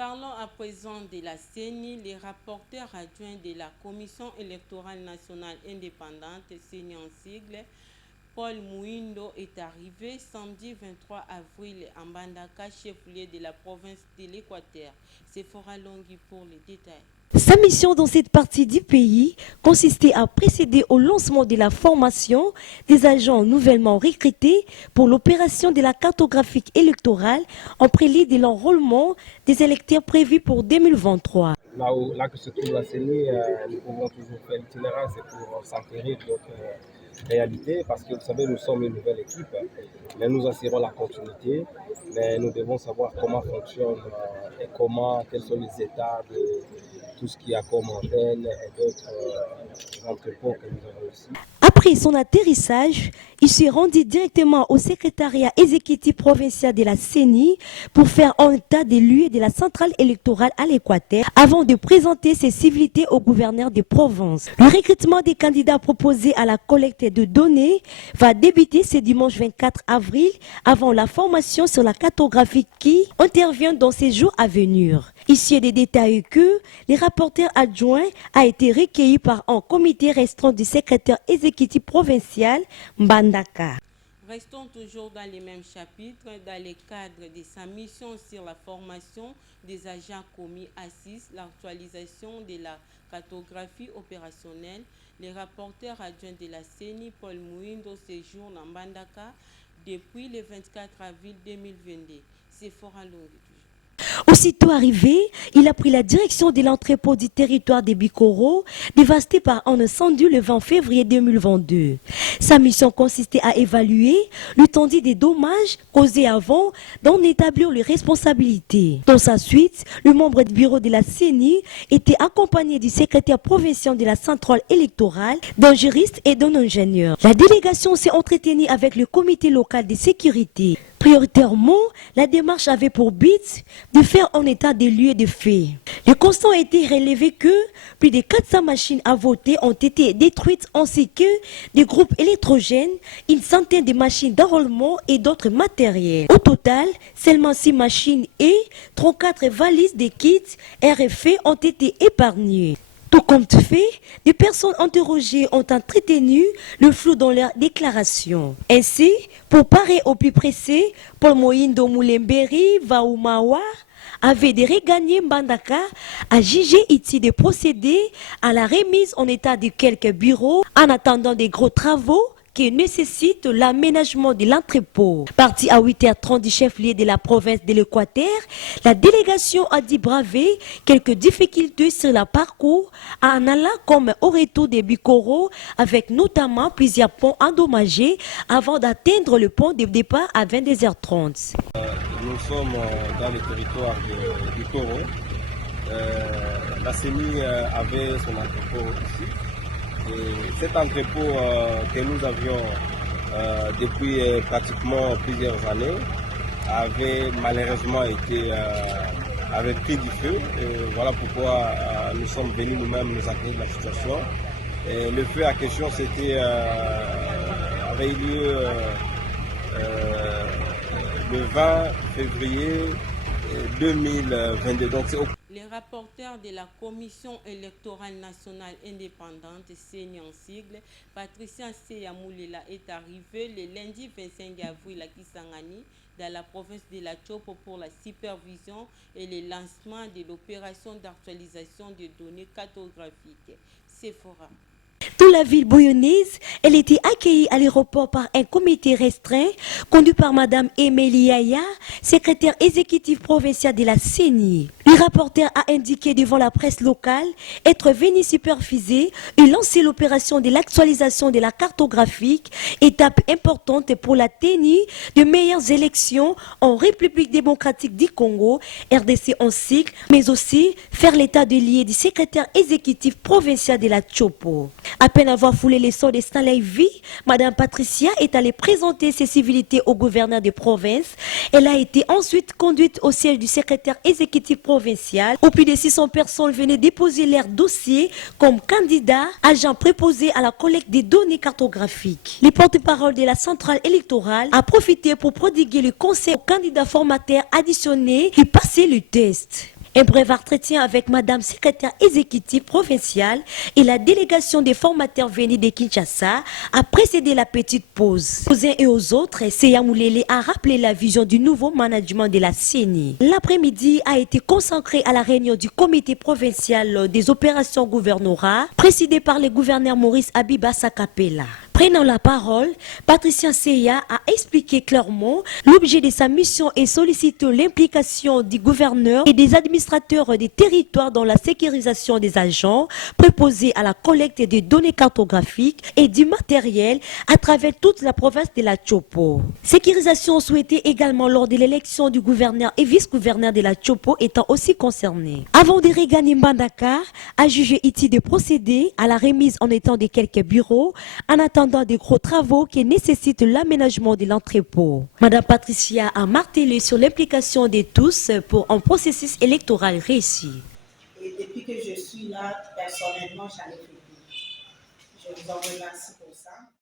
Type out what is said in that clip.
Parlons à présent de la CENI. Les rapporteurs adjoints de la Commission électorale nationale indépendante, CENI en sigle, Paul Mouindo est arrivé samedi 23 avril à Mbandaka, chef-lieu de la province de l'Équateur. C'est Fora Longui pour les détails. Sa mission dans cette partie du pays consistait à précéder au lancement de la formation des agents nouvellement recrutés pour l'opération de la cartographie électorale en prélude de l'enrôlement des électeurs prévus pour 2023. Là que se trouve la CENI, nous pouvons toujours faire l'itinérance pour s'enquérir de notre réalité, parce que vous savez, nous sommes une nouvelle équipe, mais nous assurons la continuité, mais nous devons savoir comment fonctionne et quels sont les états de tout ce qu'il y a comme antenne et d'autres entrepôts que nous avons ici. Après son atterrissage, il s'est rendu directement au secrétariat exécutif provincial de la CENI pour faire un état des lieux de la centrale électorale à l'Équateur avant de présenter ses civilités au gouverneur des provinces. Le recrutement des candidats proposés à la collecte de données va débuter ce dimanche 24 avril avant la formation sur la cartographie qui intervient dans ces jours à venir. Ici des détails que les rapporteurs adjoints a été recueillis par un comité restreint du secrétaire exécutif provincial Mbandaka. Restons toujours dans les mêmes chapitres. Dans le cadre de sa mission sur la formation des agents commis assises, l'actualisation de la cartographie opérationnelle, les rapporteurs adjoints de la CENI, Paul Mouindo, séjourne en Mbandaka depuis le 24 avril 2022. C'est fort à long. Aussitôt arrivé, il a pris la direction de l'entrepôt du territoire de Bikoro, dévasté par un incendie le 20 février 2022. Sa mission consistait à évaluer l'étendue des dommages causés avant d'en établir les responsabilités. Dans sa suite, le membre du bureau de la CENI était accompagné du secrétaire provincial de la centrale électorale, d'un juriste et d'un ingénieur. La délégation s'est entretenue avec le comité local de sécurité. Prioritairement, la démarche avait pour but de faire un état des lieux de faits. Le constat a été relevé que plus de 400 machines à voter ont été détruites ainsi que des groupes électrogènes, une centaine de machines d'enrôlement et d'autres matériels. Au total, seulement 6 machines et 34 valises de kits RFE ont été épargnées. Tout compte fait, des personnes interrogées ont entretenu le flou dans leurs déclarations. Ainsi, pour parer au plus pressé, Paul Mouindo Moulemberi Vaoumawa avait de regagner Mbandaka à juger ici de procéder à la remise en état de quelques bureaux en attendant des gros travaux qui nécessite l'aménagement de l'entrepôt. Parti à 8h30 du chef-lieu de la province de l'Équateur, la délégation a dit braver quelques difficultés sur le parcours en allant comme au retour des Bikoro, avec notamment plusieurs ponts endommagés avant d'atteindre le pont de départ à 22h30. Nous sommes dans le territoire de Bikoro. La CENI avait son entrepôt ici. Et cet entrepôt que nous avions depuis pratiquement plusieurs années avait malheureusement avait pris du feu. Et voilà pourquoi nous sommes venus nous-mêmes nous accueillir de la situation. Et le feu à question avait eu lieu le 20 février 2022. Donc les rapporteurs de la Commission électorale nationale indépendante, CENI en sigle, Patricia Seyamoulela est arrivée le lundi 25 avril à Kisangani, dans la province de la Chopo, pour la supervision et le lancement de l'opération d'actualisation des données cartographiques. Sephora. Dans la ville bouillonnaise, elle était accueillie à l'aéroport par un comité restreint conduit par Madame Émilie Yaya, secrétaire exécutive provinciale de la CENI. Le rapporteur a indiqué devant la presse locale être venu superviser et lancer l'opération de l'actualisation de la cartographie, étape importante pour la tenue de meilleures élections en République démocratique du Congo, RDC en cycle, mais aussi faire l'état de lieu du secrétaire exécutif provincial de la Chopo. À peine avoir foulé les sorts de Stanley V, Madame Patricia est allée présenter ses civilités au gouverneur de province. Elle a été ensuite conduite au siège du secrétaire exécutif provincial, où plus de 600 personnes venaient déposer leur dossier comme candidats, agents préposés à la collecte des données cartographiques. Le porte-parole de la centrale électorale a profité pour prodiguer le conseil aux candidats formateurs additionnés qui passaient le test. Un bref entretien avec Madame secrétaire exécutive provinciale et la délégation des formateurs venus de Kinshasa a précédé la petite pause. Aux uns et aux autres, Seya Moulele a rappelé la vision du nouveau management de la CENI. L'après-midi a été consacré à la réunion du comité provincial des opérations gouvernorat, présidé par le gouverneur Maurice Abiba Sakapela. Prenant la parole, Patricia Seya a expliqué clairement l'objet de sa mission et sollicité l'implication du gouverneur et des administrateurs des territoires dans la sécurisation des agents préposés à la collecte des données cartographiques et du matériel à travers toute la province de la Chopo. Sécurisation souhaitée également lors de l'élection du gouverneur et vice-gouverneur de la Chopo étant aussi concernés. Avant de regagner Mbandaka, a jugé utile de procéder à la remise en état de quelques bureaux en attendant des gros travaux qui nécessitent l'aménagement de l'entrepôt. Madame Patricia a martelé sur l'implication de tous pour un processus électoral réussi. Et depuis que je suis là, personnellement, j'en ai fait plus. Je vous en remercie pour ça.